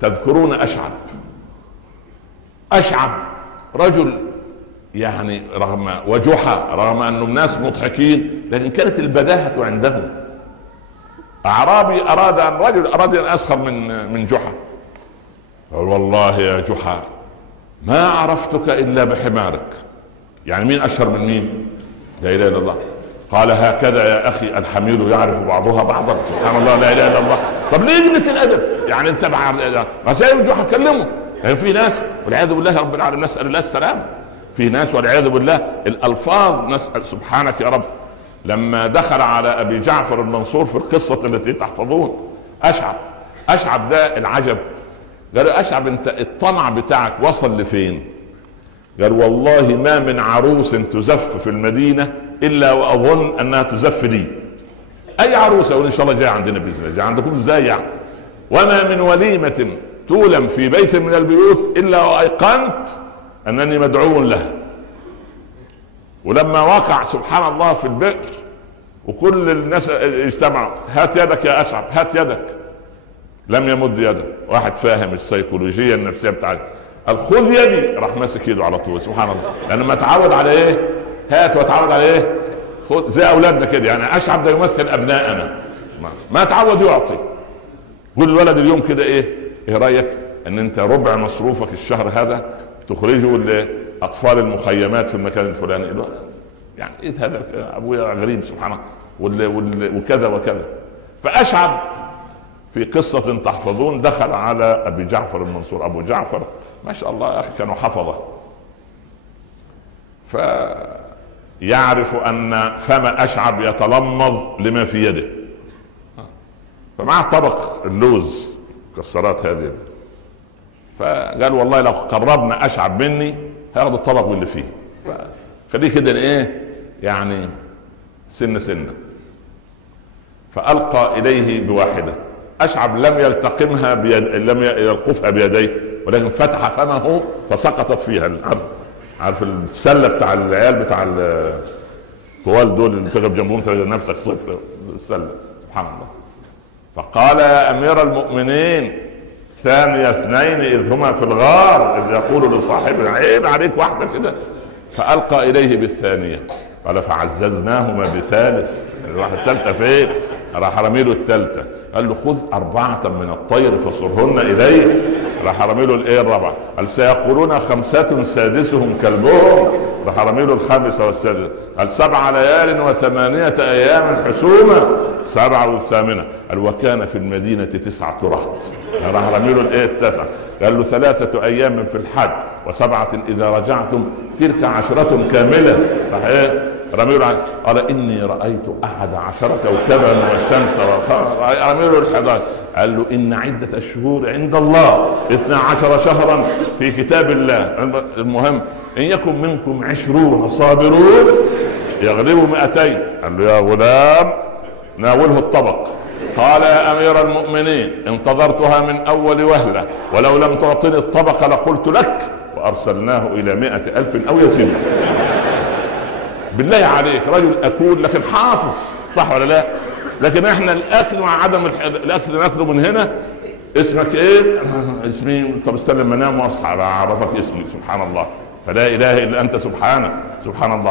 تذكرون أشعب. أشعب رجل يعني رغم وجحا، رغم أنهم ناس مضحكين، لكن كانت البداهة عندهم. أعرابي رجل أراد أن أسخر من جحا، قال والله يا جحا ما عرفتك إلا بحمارك. يعني مين أشهر من مين؟ لا إله إلا الله. قال هكذا يا أخي الحمير يعرف بعضها بعضا. سبحان الله، لا إله إلا الله. طب ليه قلة الأدب؟ يعني أنت ما سايب جحا كلمه. يعني في ناس والعياذ بالله رب العالمين، نسأل الله السلام، في ناس والعياذ بالله الألفاظ، نسأل سبحانك يا رب. لما دخل على أبي جعفر المنصور في القصة التي تحفظون، أشعب ده العجب. قال أشعب أنت الطمع بتاعك وصل لفين؟ قال والله ما من عروس تزف في المدينة إلا وأظن أنها تزف لي. أي عروسة يقول إن شاء الله جاي عندنا بإذن الله، جاي عندكم إزاي يعني؟ وما من وليمة تولم في بيت من البيوت إلا وأيقنت أنني مدعو لها. ولما وقع سبحان الله في البئر وكل الناس اجتمعوا، هات يدك يا أشعب، هات يدك، لم يمد يده. واحد فاهم السيكولوجية النفسية بتاعته قال خذ يدي، راح ماسك يده على طول. سبحان الله، لأنه ما تعود على إيه؟ هات، وتعود على إيه؟ خذ، زي أولادنا كده. يعني أشعب ده يمثل أبنائنا، ما تعود يعطي. قول الولد اليوم كده إيه رأيك ان انت ربع مصروفك الشهر هذا تخرجه لاطفال المخيمات في المكان الفلاني؟ يعني ايه هذا؟ ابويا غريب سبحان الله، وكذا وكذا. فاشعب في قصة تحفظون دخل على ابي جعفر المنصور. ابو جعفر ما شاء الله يا اخي كانوا حفظه، فيعرف ان فم اشعب يتلمظ لما في يده، فمعه طبق اللوز كسرات هذه، فقال والله لو قربنا اشعب مني هياخد الطبق واللي فيه، فخليه كده ايه يعني سنة. فألقى إليه بواحدة. أشعب لم يلتقمها لم يلقفها بيديه، ولكن فتح فمه فسقطت فيها. عارف السلة بتاع العيال بتاع الطوال دول اللي تغب جنبهم تجد نفسك صفر السلة. سبحان الله. فقال يا أمير المؤمنين ثاني اثنين إذ هما في الغار إذ يقول لصاحبه عيب عليك واحدة كده. فألقى إليه بالثانية، قال فعززناهما بثالث. الواحد الثالثة فين؟ راح رميله الثالثة، قال له خذ 4 من الطير فصرهن إليه. راح رميله الايه الرابعة، قال سيقولون 5 سادسهم كلبهم. راح رميله 5 والسادس، قال 7 ليال و8 أيام حسوما. 7 والثامنة، قال وكان في المدينة 9 رهط. راح رميله الايه التاسعة، قال له 3 أيام في الحج و7 إذا رجعتم تلك 10 كاملة. راح ايه رميله، قال إني رأيت 11 كوكبا والشمس والقمر. رميله 11، قال له إن عدة الشهور عند الله 12 شهرا في كتاب الله. المهم إن يكن منكم 20 صابرون يغلبوا 200. قال له يا غلام ناوله الطبق. قال يا أمير المؤمنين انتظرتها من أول وهلة، ولو لم تعطني الطبق لقلت لك. وأرسلناه إلى 100,000 أو يزيد. بالله عليك رجل أكول لكن حافظ، صح ولا لا؟ لكن احنا الأكل مع عدم الأكل ناكله من هنا. اسمك ايه؟ اسمي. طب استنى لما انام واصحى اعرفك اسمي. سبحان الله، فلا إله إلا أنت سبحانك. سبحان الله.